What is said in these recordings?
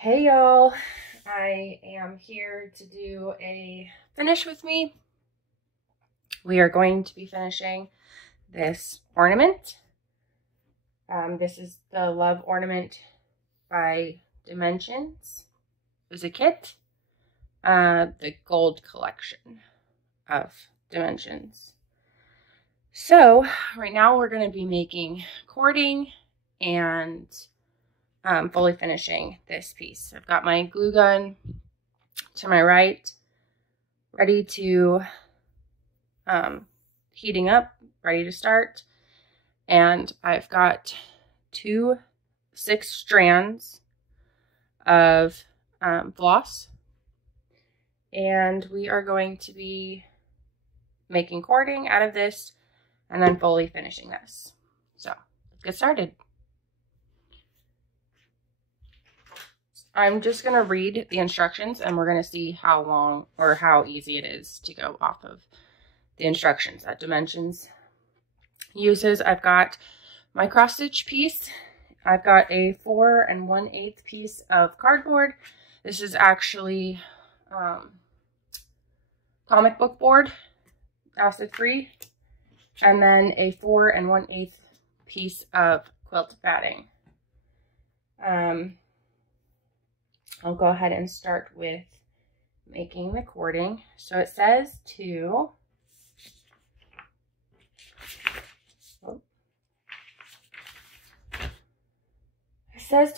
Hey y'all, I am here to do a finish with me. We are going to be finishing this ornament. This is the Love Ornament by Dimensions. It was a kit, the gold collection of Dimensions. So right now we're going to be making cording and fully finishing this piece. I've got my glue gun to my right, ready to heating up, ready to start. And I've got 6 strands of floss, and we are going to be making cording out of this and then fully finishing this. So let's get started. I'm just going to read the instructions and we're going to see how long or how easy it is to go off of the instructions that Dimensions uses. I've got my cross stitch piece. I've got a 4 1/8 piece of cardboard. This is actually comic book board, acid free. And then a 4 1/8 piece of quilt batting. I'll go ahead and start with making the cording. So it says to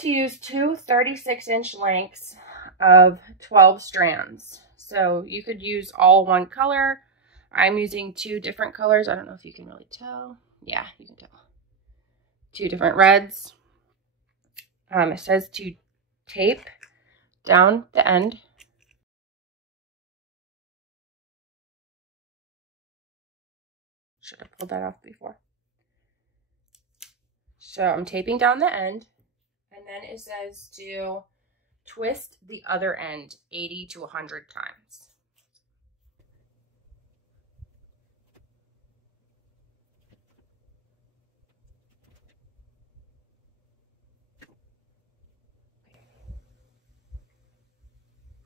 use 2 36-inch lengths of 12 strands. So you could use all one color. I'm using 2 different colors. I don't know if you can really tell. Yeah, you can tell. 2 different reds. It says to tape down the end. Should have pulled that off before. So I'm taping down the end, and then it says to twist the other end 80 to 100 times.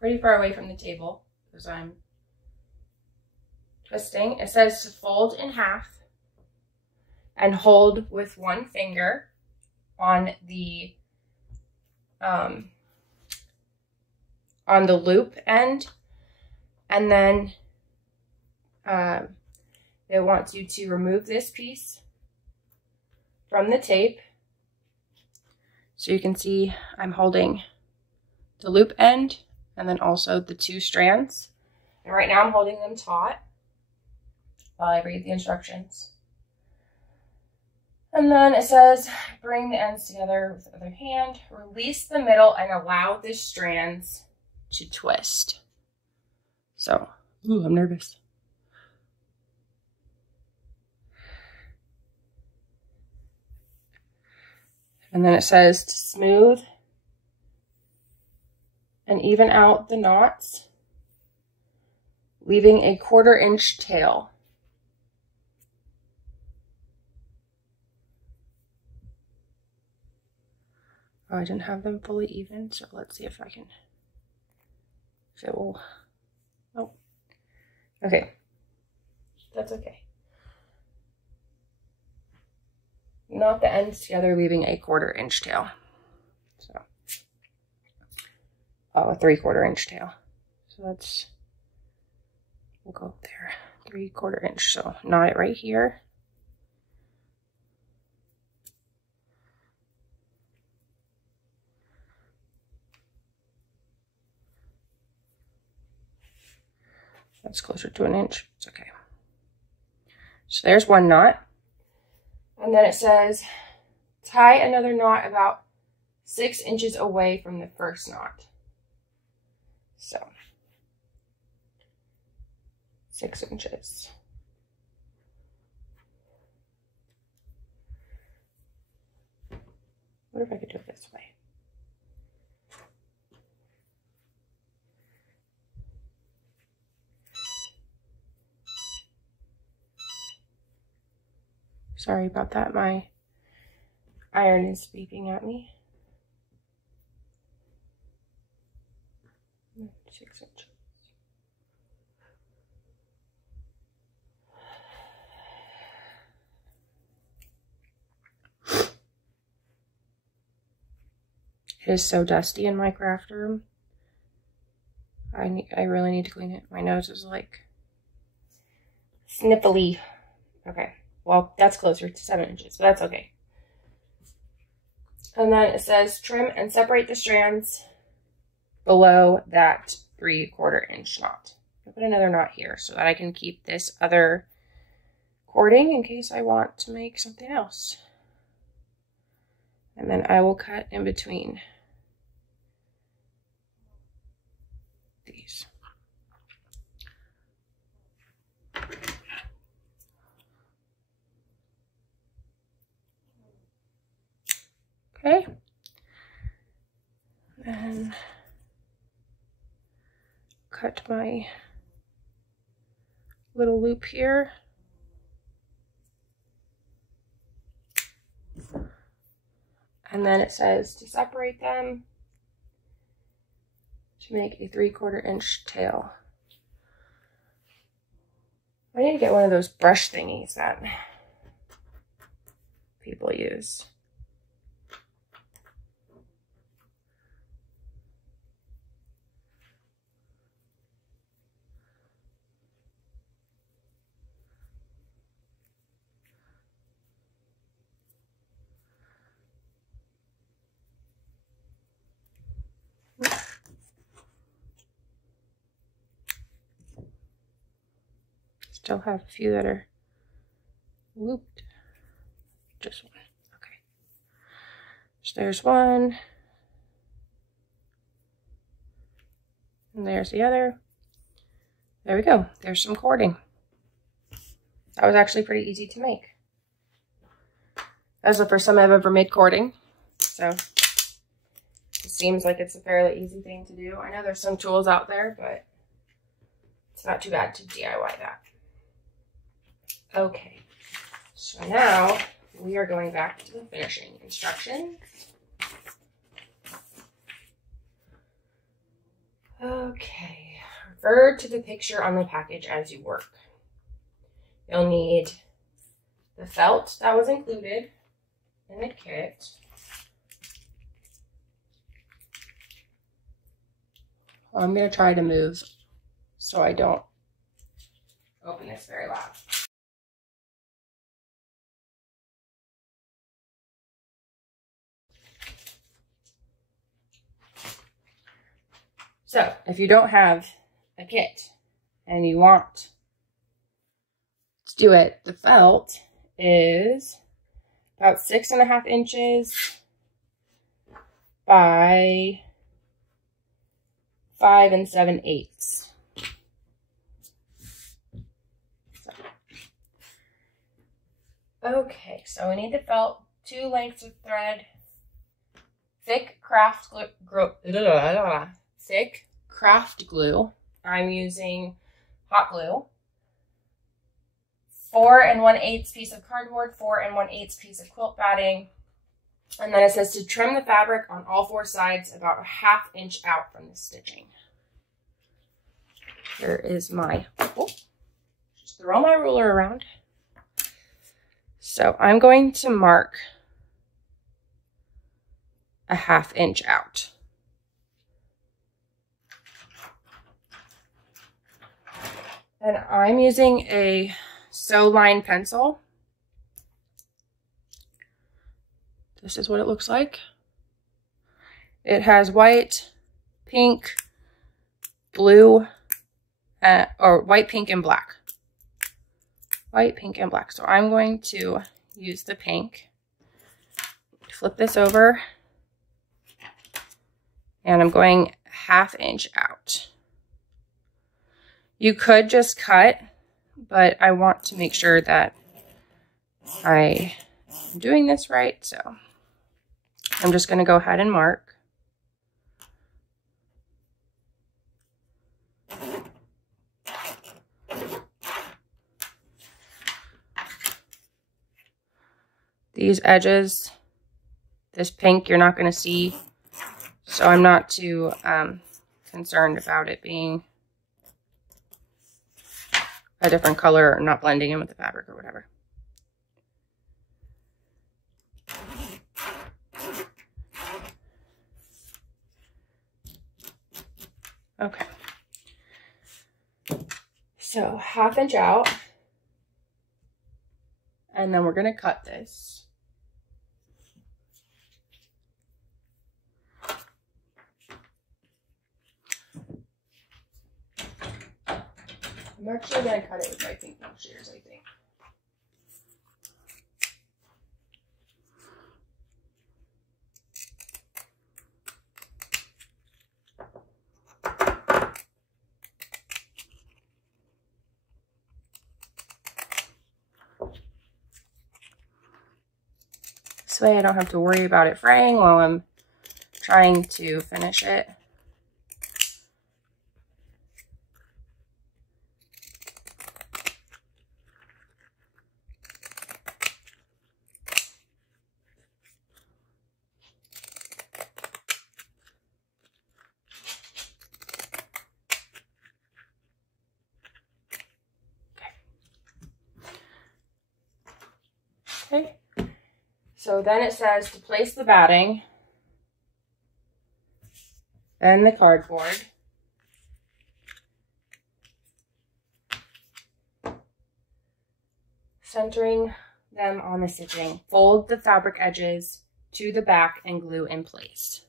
Pretty far away from the table because I'm twisting. It says to fold in half and hold with one finger on the loop end, and then it wants you to remove this piece from the tape. So you can see I'm holding the loop end and then also the 2 strands. And right now I'm holding them taut while I read the instructions. And then it says, bring the ends together with the other hand, release the middle, and allow the strands to twist. So, ooh, I'm nervous. And then it says to smooth and even out the knots, leaving a 1/4 inch tail. Oh, I didn't have them fully even, so let's see if I can, if it will, oh, okay, that's okay. Knot the ends together, leaving a 1/4 inch tail. So, oh, a 3/4 inch tail. So that's, we'll go up there, 3/4 inch. So knot it right here. That's closer to 1 inch. It's okay. So there's one knot. And then it says, tie another knot about 6 inches away from the first knot. So, 6 inches. What if I could do it this way? Sorry about that. My iron is beeping at me. 6 inches. It is so dusty in my craft room. I really need to clean it. My nose is like sniffly. Okay, well, that's closer to 7 inches, so that's okay. And then it says trim and separate the strands below that 3/4 inch knot. I'll put another knot here so that I can keep this other cording in case I want to make something else. And then I will cut in between these. Okay. And cut my little loop here. And then it says to separate them to make a 3/4 inch tail. I need to get one of those brush thingies that people use. Still have a few that are looped. Just one. Okay. So there's one. And there's the other. There we go. There's some cording. That was actually pretty easy to make. That was the first time I've ever made cording. So it seems like it's a fairly easy thing to do. I know there's some tools out there, but it's not too bad to DIY that. Okay, so now we are going back to the finishing instructions. Okay, refer to the picture on the package as you work. You'll need the felt that was included in the kit. I'm going to try to move so I don't open this very loud. So, if you don't have a kit and you want to do it, the felt is about 6.5 inches by 5 7/8. Okay, so we need the felt, 2 lengths of thread, thick craft glue. I'm using hot glue. 4 1/8 piece of cardboard, 4 1/8 piece of quilt batting. And then it says to trim the fabric on all 4 sides about 1/2 inch out from the stitching. Here is my, just throw my ruler around. So I'm going to mark 1/2 inch out. And I'm using a sew line pencil. This is what it looks like. It has white, pink, blue, or white, pink, and black. White, pink, and black. So I'm going to use the pink. Flip this over. And I'm going 1/2 inch out. You could just cut, but I want to make sure that I am doing this right. So I'm just going to go ahead and mark. These edges, this pink, you're not going to see, so I'm not too concerned about it being a different color or not blending in with the fabric or whatever. Okay. So 1/2 inch out, and then we're going to cut this. I'm actually going to cut it with my pink shears, I think. This way I don't have to worry about it fraying while I'm trying to finish it. Okay. So then it says to place the batting, then the cardboard, centering them on the stitching. Fold the fabric edges to the back and glue in place.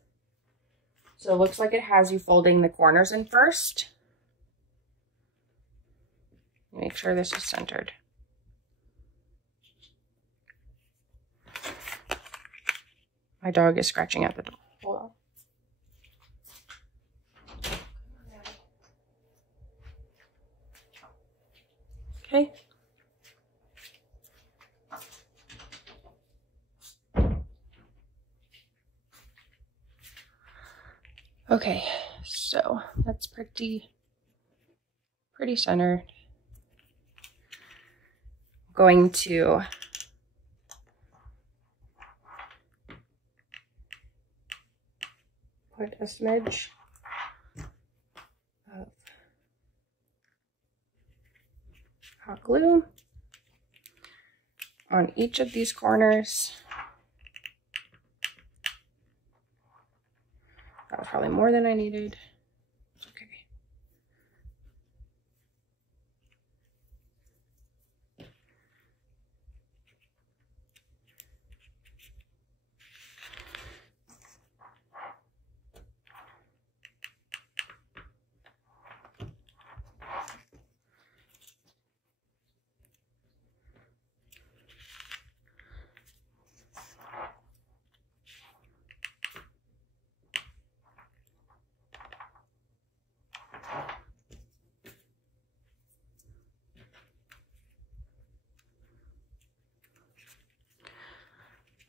So it looks like it has you folding the corners in first. Make sure this is centered. My dog is scratching at the door. Hold on. Okay. Okay, so that's pretty centered. I'm going to put a smidge of hot glue on each of these corners. That was probably more than I needed. Okay.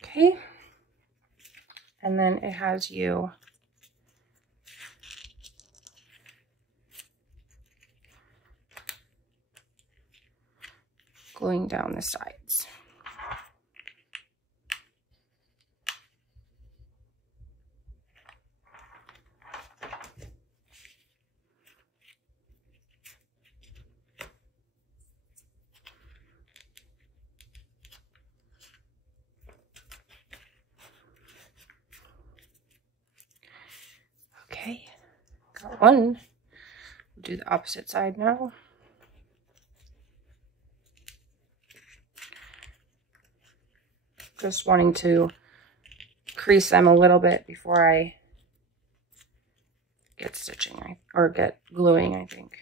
Okay, and then it has you gluing down the sides. Okay, got one. We'll do the opposite side now. Just wanting to crease them a little bit before I get stitching, or get gluing, I think.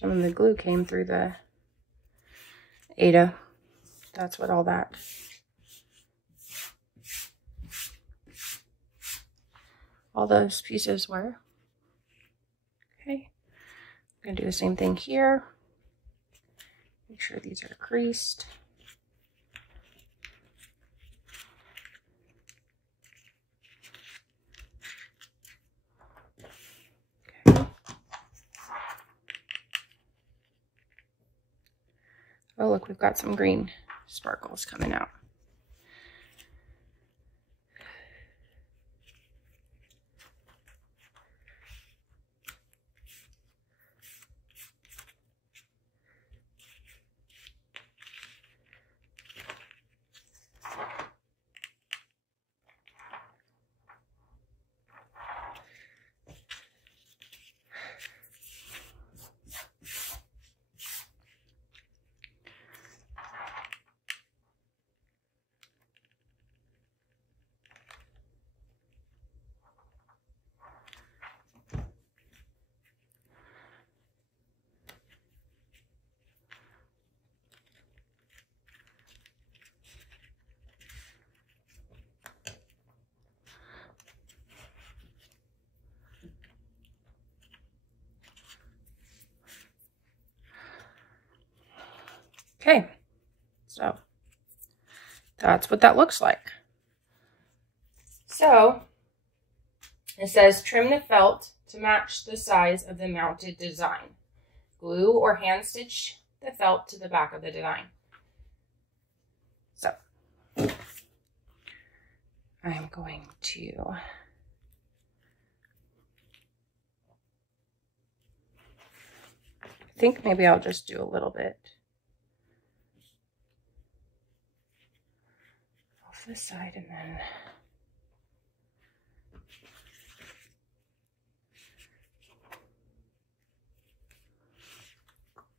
Some of the glue came through the Ada. That's what all that. All those pieces were. Okay. I'm going to do the same thing here. Make sure these are creased. Okay. Oh, look, we've got some green sparkles coming out. Okay, so that's what that looks like. So it says trim the felt to match the size of the mounted design. Glue or hand stitch the felt to the back of the design. So I'm going to I think maybe I'll just do a little bit off this side and then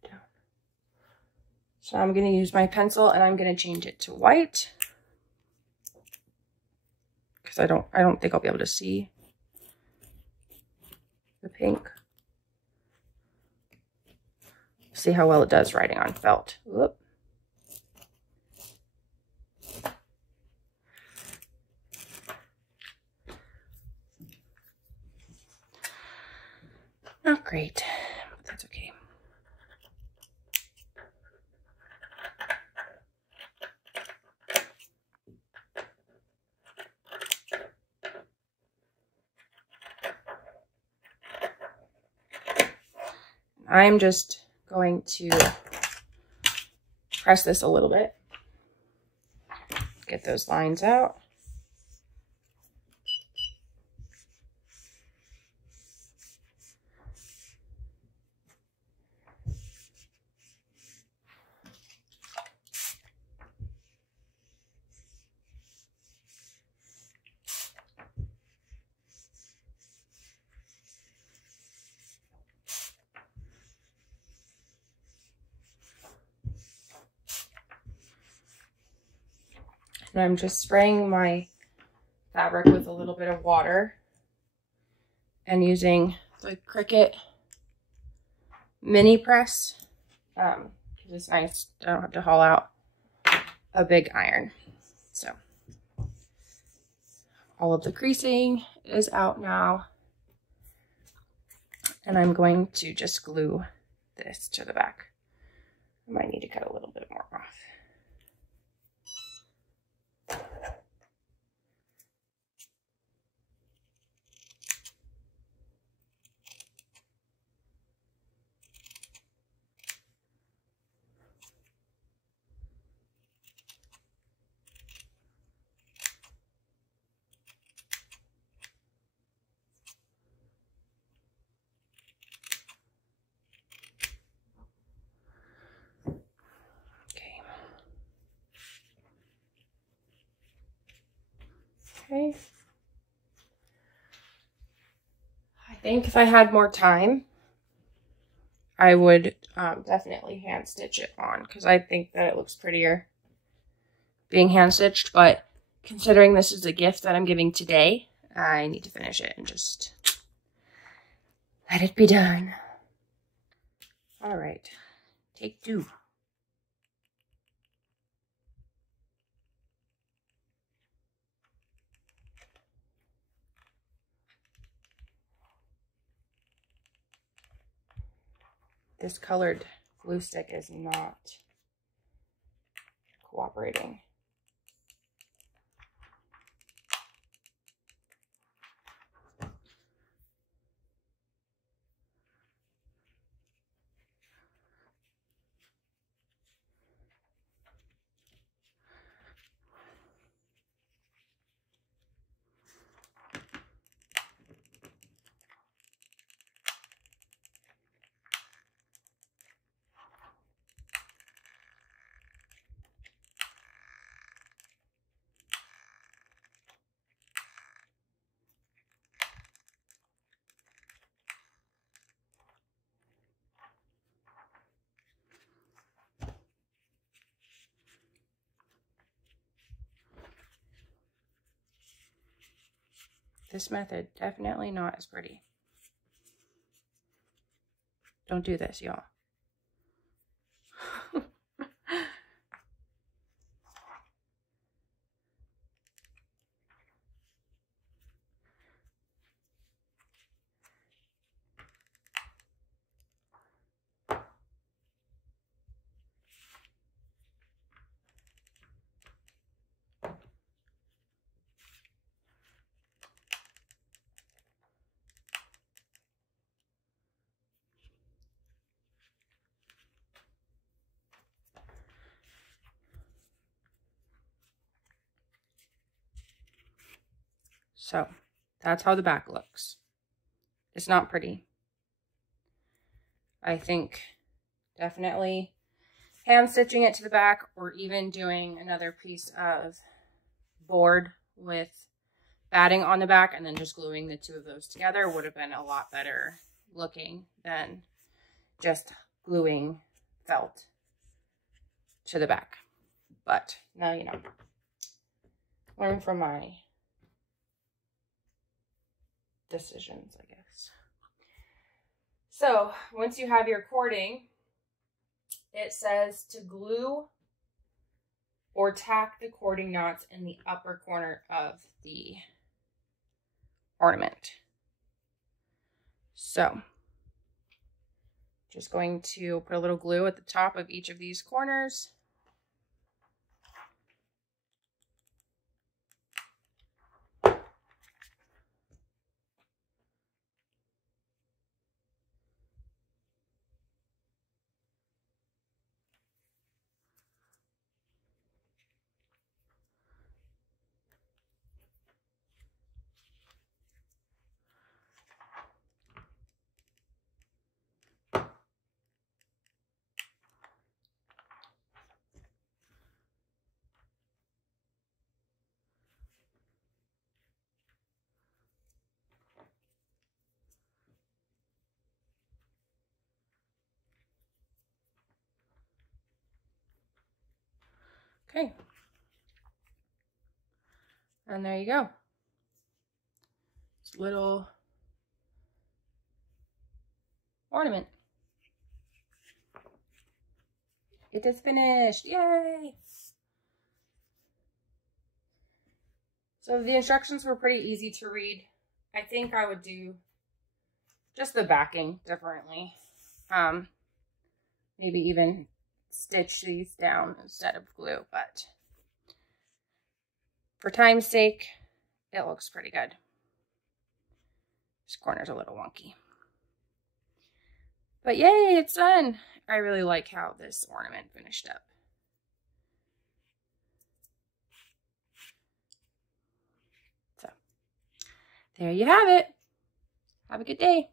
down. So I'm going to use my pencil and I'm going to change it to white because I don't think I'll be able to see the pink. See how well it does writing on felt. Whoop. Not great, but that's okay. I'm just going to press this a little bit, get those lines out. And I'm just spraying my fabric with a little bit of water and using the Cricut mini press because it's nice. I don't have to haul out a big iron. So all of the creasing is out now. And I'm going to just glue this to the back. I might need to cut a little bit more off. Okay. I think if I had more time, I would definitely hand stitch it on because I think that it looks prettier being hand stitched, but considering this is a gift that I'm giving today, I need to finish it and just let it be done. All right, take two. This colored glue stick is not cooperating. This method, definitely not as pretty. Don't do this, y'all. So that's how the back looks. It's not pretty. I think definitely hand stitching it to the back, or even doing another piece of board with batting on the back and then just gluing the two of those together would have been a lot better looking than just gluing felt to the back. But now you know. Learn from my decisions, I guess. So once you have your cording, it says to glue or tack the cording knots in the upper corner of the ornament. So just going to put a little glue at the top of each of these corners. Okay. And there you go. It's a little ornament. It is finished. Yay! So the instructions were pretty easy to read. I think I would do just the backing differently. Maybe even stitch these down instead of glue, but for time's sake, it looks pretty good. This corner's a little wonky. But yay, it's done. I really like how this ornament finished up. So, there you have it. Have a good day.